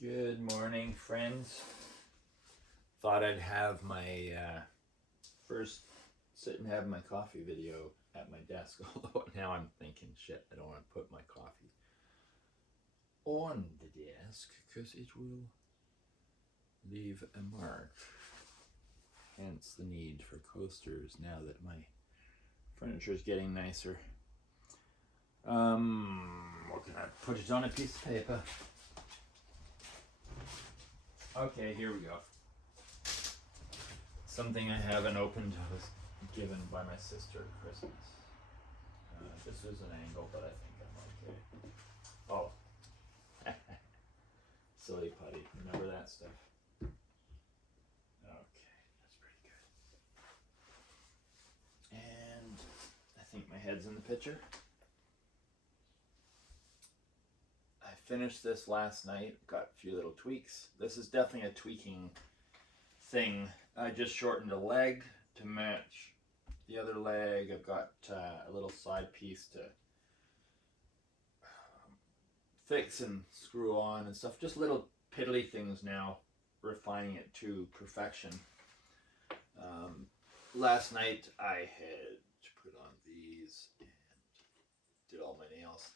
Good morning, friends. Thought I'd have my first sit and have my coffee video at my desk. Although now I'm thinking, shit, I don't want to put my coffee on the desk because it will leave a mark. Hence the need for coasters now that my furniture is getting nicer. What can I put it on a piece of paper? Okay, here we go. Something I haven't opened was given by my sister at Christmas. This is an angle, but I think I'm okay. Oh. Silly putty. Remember that stuff? Okay, that's pretty good. And I think my head's in the picture. I finished this last night, got a few little tweaks. This is definitely a tweaking thing. I just shortened a leg to match the other leg. I've got a little side piece to fix and screw on and stuff. Just little piddly things now, refining it to perfection. Last night I had put on these and did all my nails.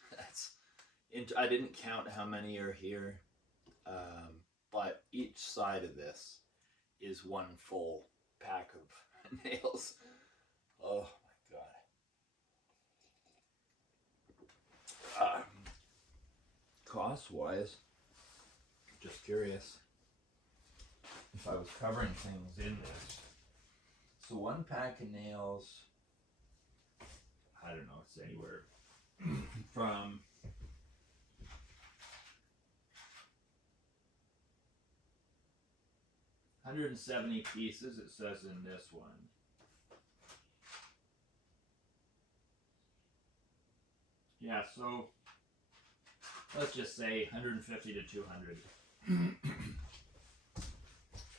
I didn't count how many are here, but each side of this is one full pack of nails. Oh my god. Cost-wise, just curious if I was covering things in this. So one pack of nails, I don't know, it's anywhere from $170 pieces, it says in this one. Yeah, so let's just say 150 to 200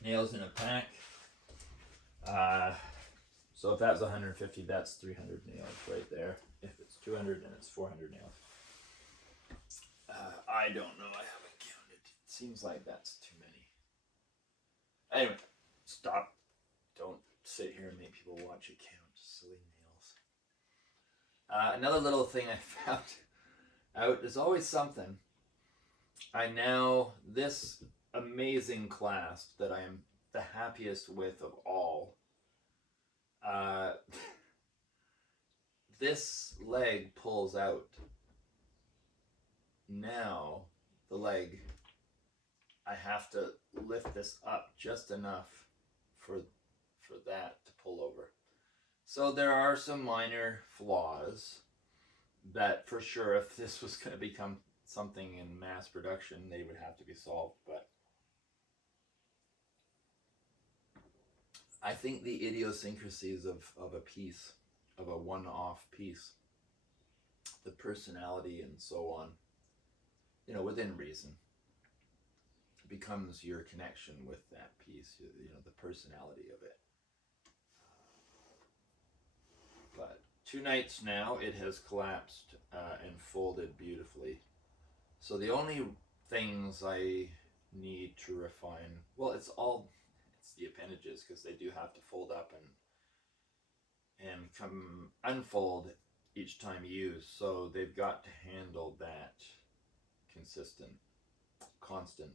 nails in a pack. So if that's 150, that's 300 nails right there. If it's 200, then it's 400 nails. I don't know. I haven't counted. It seems like that's too many. Anyway, stop. Don't sit here and make people watch you count. Silly nails. Another little thing I found out, there's always something. This amazing clasp that I am the happiest with of all, this leg pulls out. Now, the leg, I have to lift this up just enough for that to pull over. So there are some minor flaws that for sure, if this was going to become something in mass production, they would have to be solved. But I think the idiosyncrasies of a piece, of a one-off piece, the personality and so on, within reason, becomes your connection with that piece, the personality of it. But 2 nights now, it has collapsed and folded beautifully. So the only things I need to refine, well, it's the appendages, because they do have to fold up and come unfold each time used. So they've got to handle that constant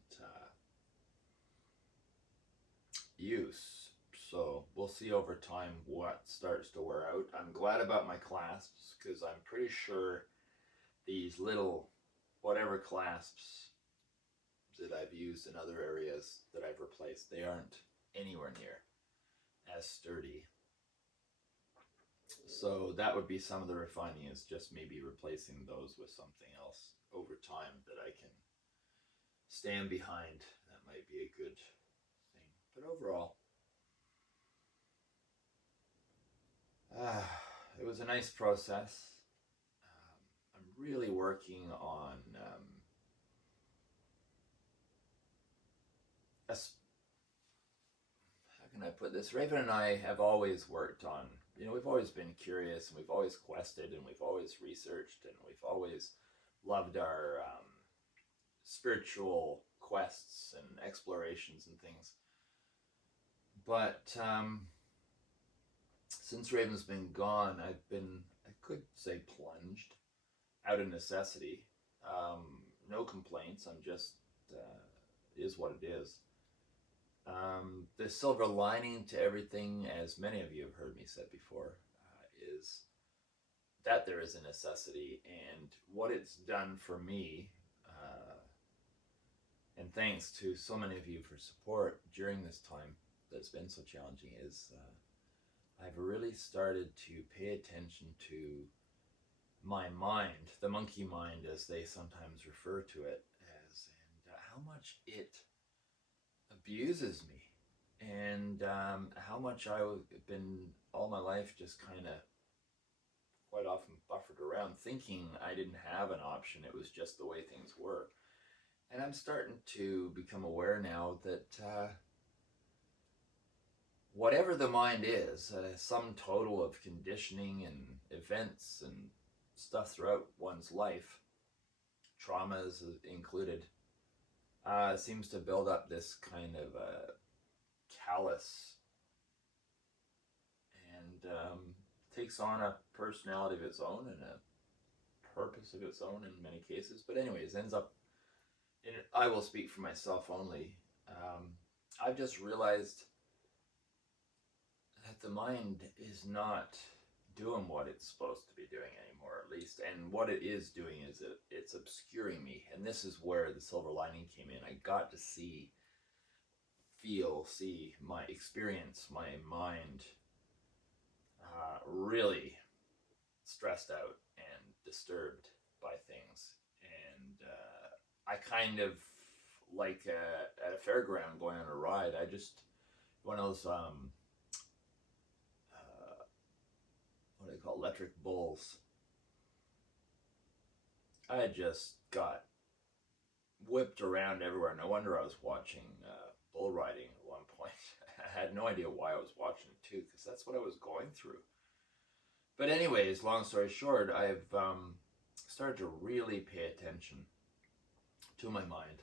use. So we'll see over time what starts to wear out. I'm glad about my clasps, because I'm pretty sure these little whatever clasps that I've used in other areas that I've replaced, they aren't anywhere near as sturdy. So that would be some of the refining, is just maybe replacing those with something else over time that I can stand behind. That might be a good thing. But overall, it was a nice process. I'm really working on how can I put this? Raven and I have always worked on, we've always been curious, and we've always quested, and we've always researched, and we've always loved our spiritual quests and explorations and things. But since Raven's been gone, I've been, I could say, plunged out of necessity. No complaints. I'm just, is what it is. The silver lining to everything, as many of you have heard me say before, is that there is a necessity, and what it's done for me, and thanks to so many of you for support during this time that's been so challenging, is I've really started to pay attention to my mind, the monkey mind as they sometimes refer to it as, and how much it abuses me, and how much I've been all my life just kind of quite often buffered around thinking I didn't have an option, it was just the way things were. And I'm starting to become aware now that whatever the mind is, sum total of conditioning and events and stuff throughout one's life, traumas included, seems to build up this kind of callous and takes on a personality of its own and a purpose of its own in many cases. But anyways, ends up in, I will speak for myself only. I've just realized that the mind is not doing what it's supposed to be doing anymore, at least. And what it is doing is it's obscuring me. And this is where the silver lining came in. I got to see my experience, my mind really stressed out and disturbed by things. And I kind of, like at a fairground going on a ride, I just, one of those, what do they call, electric bulls. I just got whipped around everywhere. No wonder I was watching bull riding at one point. I had no idea why I was watching it too, because that's what I was going through. But anyways, long story short, I've started to really pay attention to my mind.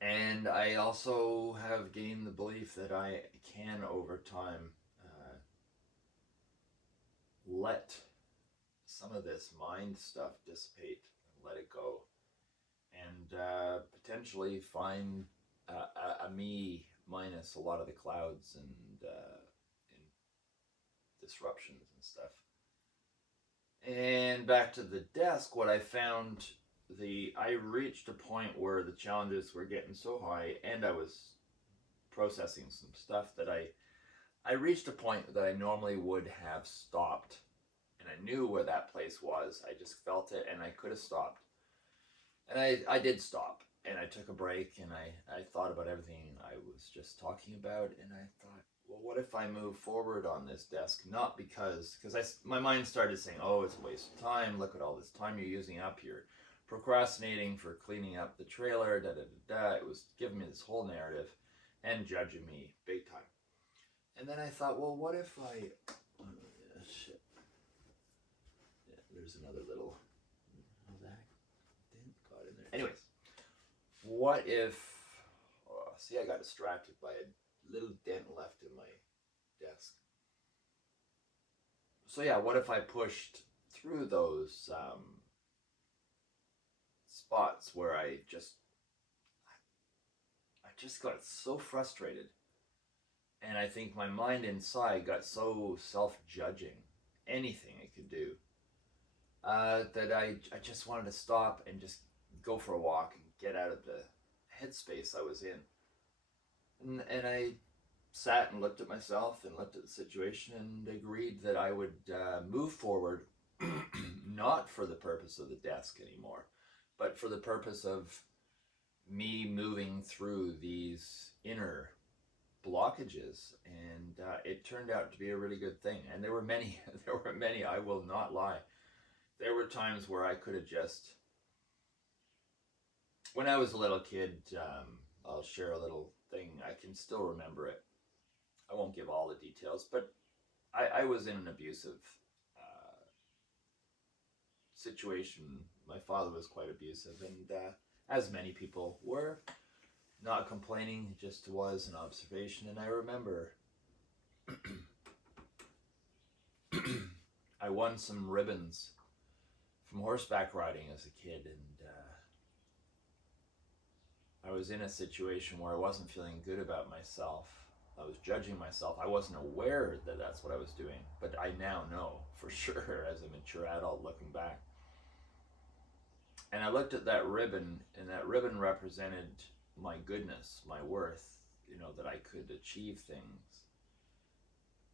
And I also have gained the belief that I can, over time, let some of this mind stuff dissipate and let it go. And potentially find a me minus a lot of the clouds and disruptions and stuff. And back to the desk, what I found, I reached a point where the challenges were getting so high, and I was processing some stuff that I reached a point that I normally would have stopped, and I knew where that place was. I just felt it, and I could have stopped, and I did stop, and I took a break, and I thought about everything I was just talking about, and I thought, well, what if I move forward on this desk? Not because my mind started saying, oh, it's a waste of time. Look at all this time you're using up. You're procrastinating for cleaning up the trailer, da da da da. It was giving me this whole narrative and judging me big time. And then I thought, well, what if I, shit. Yeah, there's another little, how's that? Didn't got in there. Anyways, what if, see, I got distracted by a little dent left in my desk. So yeah, what if I pushed through those spots where I just got so frustrated, and I think my mind inside got so self-judging, anything it could do, that I just wanted to stop and just go for a walk and get out of the headspace I was in. And I sat and looked at myself and looked at the situation and agreed that I would move forward, not for the purpose of the desk anymore, but for the purpose of me moving through these inner blockages. And it turned out to be a really good thing. And there were many, I will not lie. There were times where I could have just, when I was a little kid, I'll share a little thing. I can still remember it. I won't give all the details, but I was in an abusive situation. My father was quite abusive, and as many people were, not complaining, it just was an observation. And I remember I won some ribbons from horseback riding as a kid, and I was in a situation where I wasn't feeling good about myself. I was judging myself. I wasn't aware that that's what I was doing, but I now know for sure as a mature adult looking back. And I looked at that ribbon, and that ribbon represented my goodness, my worth, that I could achieve things.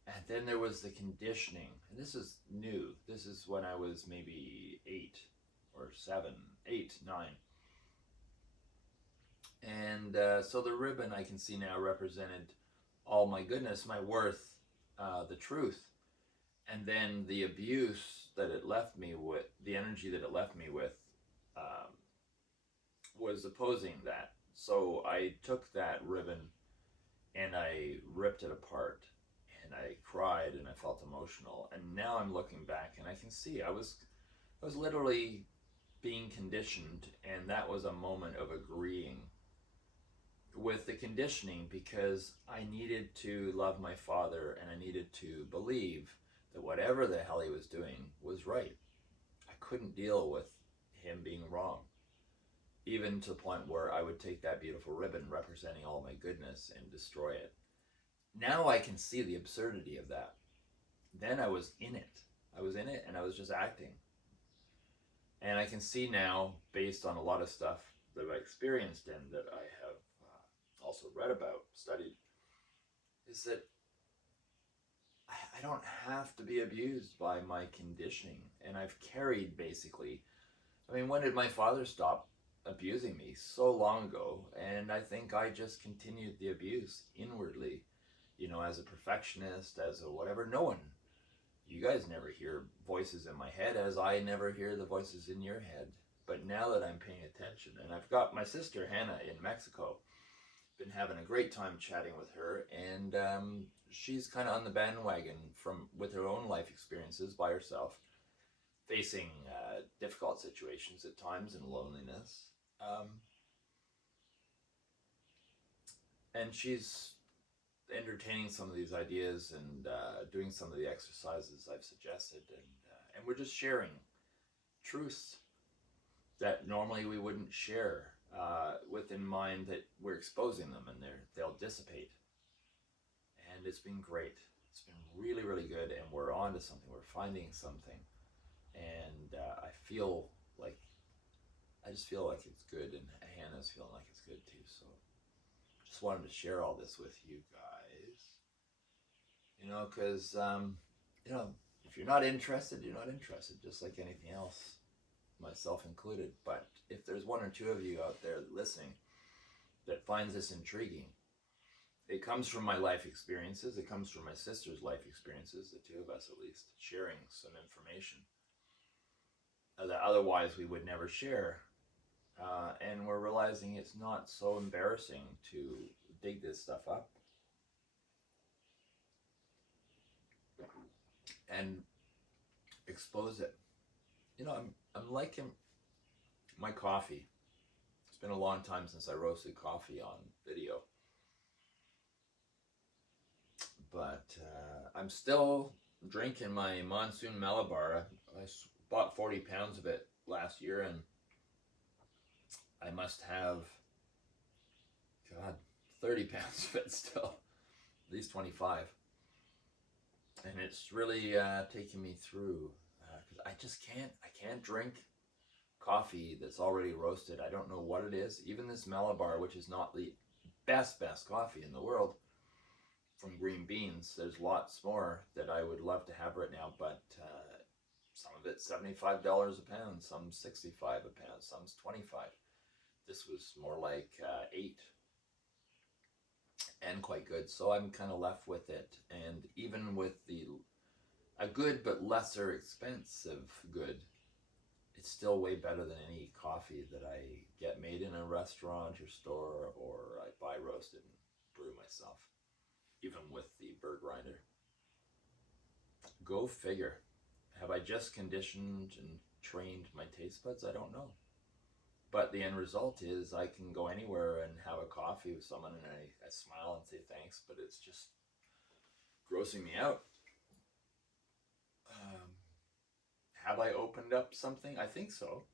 And then there was the conditioning, and this is new. This is when I was maybe 8 or 7, 8, 9. And so the ribbon I can see now represented all my goodness, my worth, the truth. And then the abuse that it left me with, the energy that it left me with, was opposing that. So I took that ribbon and I ripped it apart, and I cried and I felt emotional. And now I'm looking back and I can see I was literally being conditioned, and that was a moment of agreeing with the conditioning, because I needed to love my father and I needed to believe that whatever the hell he was doing was right. I couldn't deal with him being wrong, even to the point where I would take that beautiful ribbon representing all my goodness and destroy it. Now I can see the absurdity of that. Then I was in it. I was in it and I was just acting. And I can see now, based on a lot of stuff that I've experienced and that I have also read about, studied, is that I don't have to be abused by my conditioning. And I've carried basically, when did my father stop abusing me? So long ago. And I think I just continued the abuse inwardly, as a perfectionist, as a whatever. No one, you guys never hear voices in my head, as I never hear the voices in your head. But now that I'm paying attention, and I've got my sister Hannah in Mexico, been having a great time chatting with her, and she's kind of on the bandwagon with her own life experiences by herself, facing difficult situations at times and loneliness. And she's entertaining some of these ideas and doing some of the exercises I've suggested, and we're just sharing truths that normally we wouldn't share, with in mind that we're exposing them and they'll dissipate. And it's been great. It's been really, really good, and we're on to something. We're finding something, and I just feel like it's good, and Hannah's feeling like it's good too. So just wanted to share all this with you guys, because if you're not interested, you're not interested, just like anything else, myself included. But if there's one or two of you out there listening that finds this intriguing, it comes from my life experiences, it comes from my sister's life experiences, the two of us at least, sharing some information that otherwise we would never share. And we're realizing it's not so embarrassing to dig this stuff up and expose it. I'm liking my coffee. It's been a long time since I roasted coffee on video, but I'm still drinking my Monsoon Malabar. I bought 40 pounds of it last year, and I must have, 30 pounds of it still, at least 25. And it's really taking me through, because I can't drink coffee that's already roasted. I don't know what it is. Even this Malabar, which is not the best coffee in the world, from green beans, there's lots more that I would love to have right now, but some of it's $75 a pound, some $65 a pound, some's $25. This was more like $8, and quite good. So I'm kind of left with it, and even with a good but lesser expensive good, it's still way better than any coffee that I get made in a restaurant or store, or I buy roasted and brew myself, even with the bird grinder. Go figure. Have I just conditioned and trained my taste buds? I don't know. But the end result is I can go anywhere and have a coffee with someone and I smile and say thanks, but it's just grossing me out. Um, have I opened up something? I think so.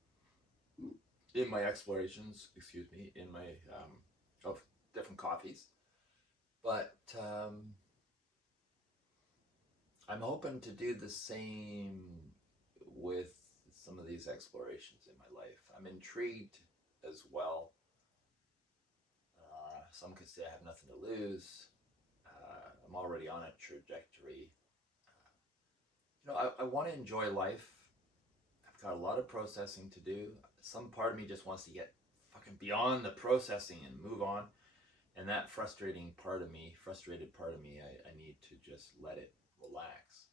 In my explorations, excuse me, in my of different coffees. But I'm hoping to do the same with some of these explorations in my life. I'm intrigued as well. Some could say I have nothing to lose. I'm already on a trajectory. I want to enjoy life. I've got a lot of processing to do. Some part of me just wants to get fucking beyond the processing and move on. And that frustrated part of me, I need to just let it relax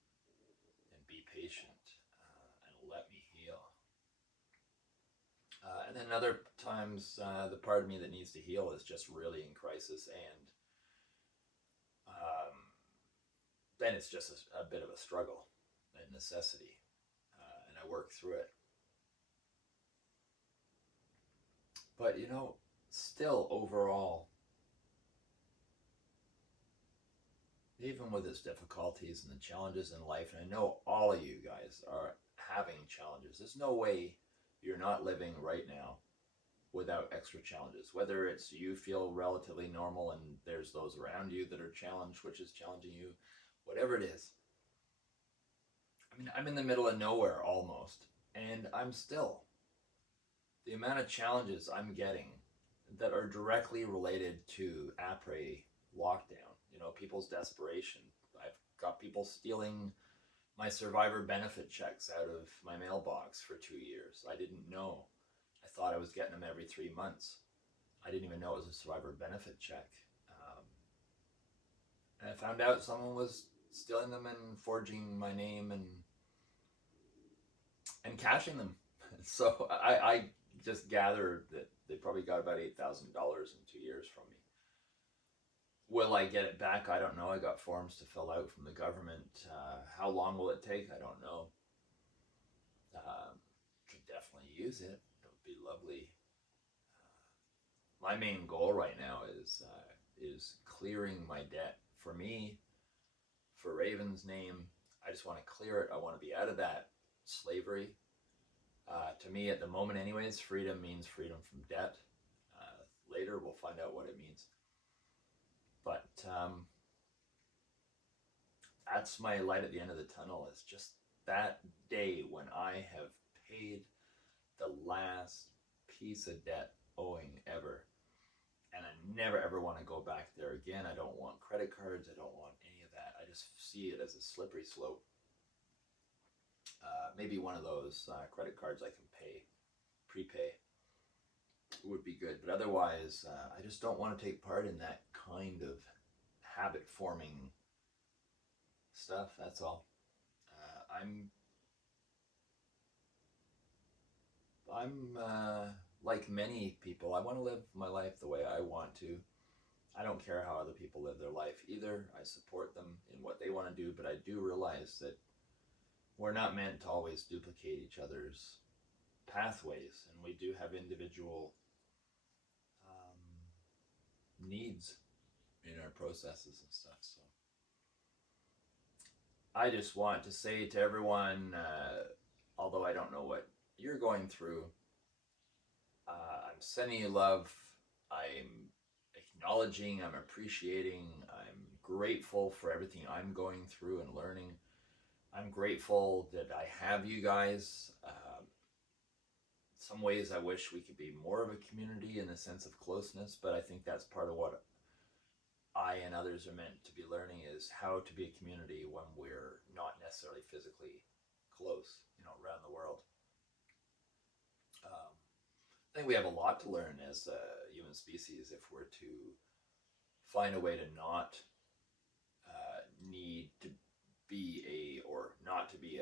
and be patient and let me heal. And then other times, the part of me that needs to heal is just really in crisis, and then it's just a bit of a struggle, a necessity, and I work through it. But still overall, even with its difficulties and the challenges in life, and I know all of you guys are having challenges. There's no way you're not living right now without extra challenges. Whether it's you feel relatively normal and there's those around you that are challenged, which is challenging you, whatever it is. I mean, I'm in the middle of nowhere almost, and I'm still. The amount of challenges I'm getting that are directly related to après lockdown, people's desperation. I've got people stealing my survivor benefit checks out of my mailbox for 2 years. I didn't know. I thought I was getting them every 3 months. I didn't even know it was a survivor benefit check. And I found out someone was stealing them and forging my name and cashing them. So I just gathered that they probably got about $8,000 in 2 years from me. Will I get it back? I don't know. I got forms to fill out from the government. How long will it take? I don't know. Could definitely use it. It would be lovely. My main goal right now is clearing my debt. For me, for Raven's name, I just want to clear it. I want to be out of that slavery. To me, at the moment anyways, freedom means freedom from debt. Later, we'll find out what it means. But that's my light at the end of the tunnel, is just that day when I have paid the last piece of debt owing ever. And I never ever want to go back there again. I don't want credit cards. I don't want any of that. I just see it as a slippery slope. Maybe one of those credit cards I can prepay would be good. But otherwise, I just don't want to take part in that kind of habit forming stuff. That's all. I'm like many people. I want to live my life the way I want to. I don't care how other people live their life either. I support them in what they want to do, but I do realize that we're not meant to always duplicate each other's pathways, and we do have individual needs in our processes and stuff. So I just want to say to everyone, although I don't know what you're going through, I'm sending you love. I'm acknowledging, I'm appreciating, I'm grateful for everything I'm going through and learning. I'm grateful that I have you guys. Some ways I wish we could be more of a community in the sense of closeness, but I think that's part of what I and others are meant to be learning, is how to be a community when we're not necessarily physically close, around the world. I think we have a lot to learn as a human species if we're to find a way to not need to be or not to be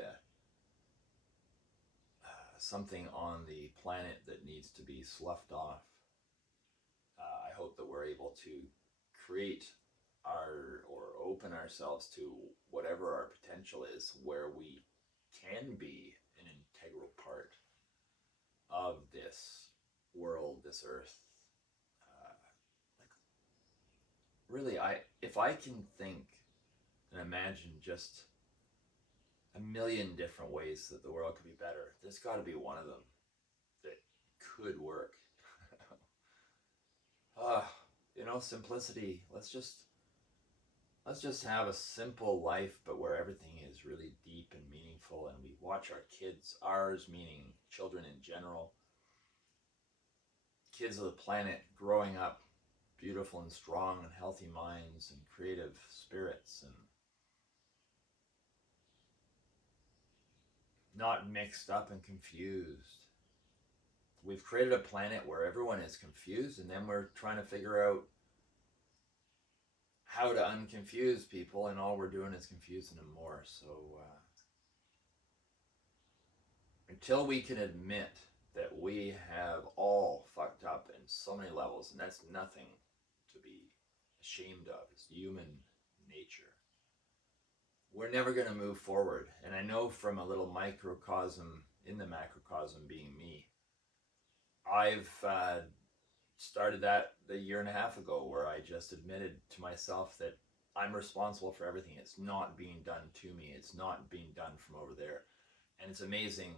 something on the planet that needs to be sloughed off. I hope that we're able to create or open ourselves to whatever our potential is, where we can be an integral part of this this earth. Like, really, if I can think and imagine just a million different ways that the world could be better, there's got to be one of them that could work. Simplicity. Let's just have a simple life, but where everything is really deep and meaningful, and we watch our kids, ours meaning children in general, kids of the planet growing up beautiful and strong and healthy minds and creative spirits, and not mixed up and confused. We've created a planet where everyone is confused, and then we're trying to figure out how to unconfuse people, and all we're doing is confusing them more. So until we can admit that we have all fucked up in so many levels, and that's nothing to be ashamed of, it's human nature, we're never going to move forward. And I know from a little microcosm in the macrocosm being me, I've started that a year and a half ago, where I just admitted to myself that I'm responsible for everything. It's not being done to me. It's not being done from over there. And it's amazing,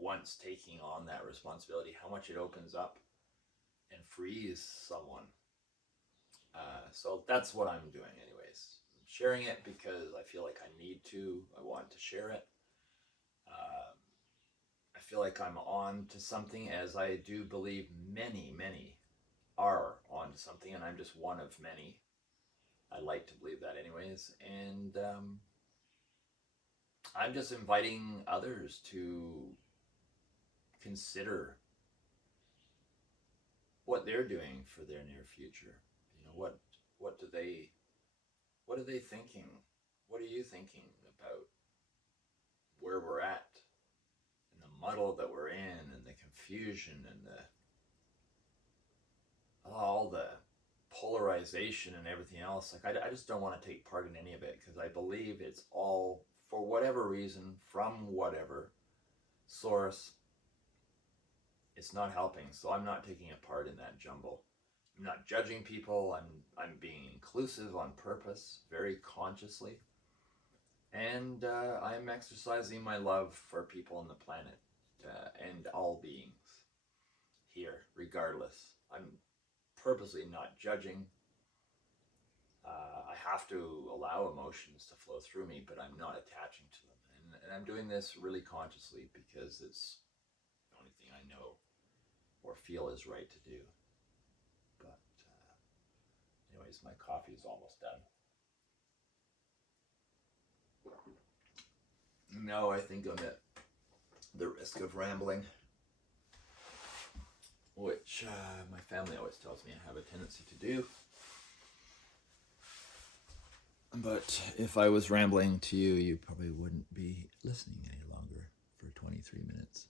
once taking on that responsibility, how much it opens up and frees someone. So that's what I'm doing anyways. I'm sharing it because I feel like I need to. I want to share it. I feel like I'm on to something, as I do believe many, many are on to something, and I'm just one of many. I like to believe that anyways. And I'm just inviting others to consider what they're doing for their near future. What are they thinking? What are you thinking about where we're at, and the muddle that we're in, and the confusion, and all the polarization and everything else? Like, I just don't want to take part in any of it, because I believe it's all, for whatever reason, from whatever source, it's not helping. So I'm not taking a part in that jumble. I'm not judging people. I'm being inclusive on purpose, very consciously. And I'm exercising my love for people on the planet, and all beings here, regardless. I'm purposely not judging. I have to allow emotions to flow through me, but I'm not attaching to them. And I'm doing this really consciously, because it's the only thing I know or feel is right to do. But anyways, my coffee is almost done. No, I think I'm at the risk of rambling, which my family always tells me I have a tendency to do. But if I was rambling to you, you probably wouldn't be listening any longer for 23 minutes.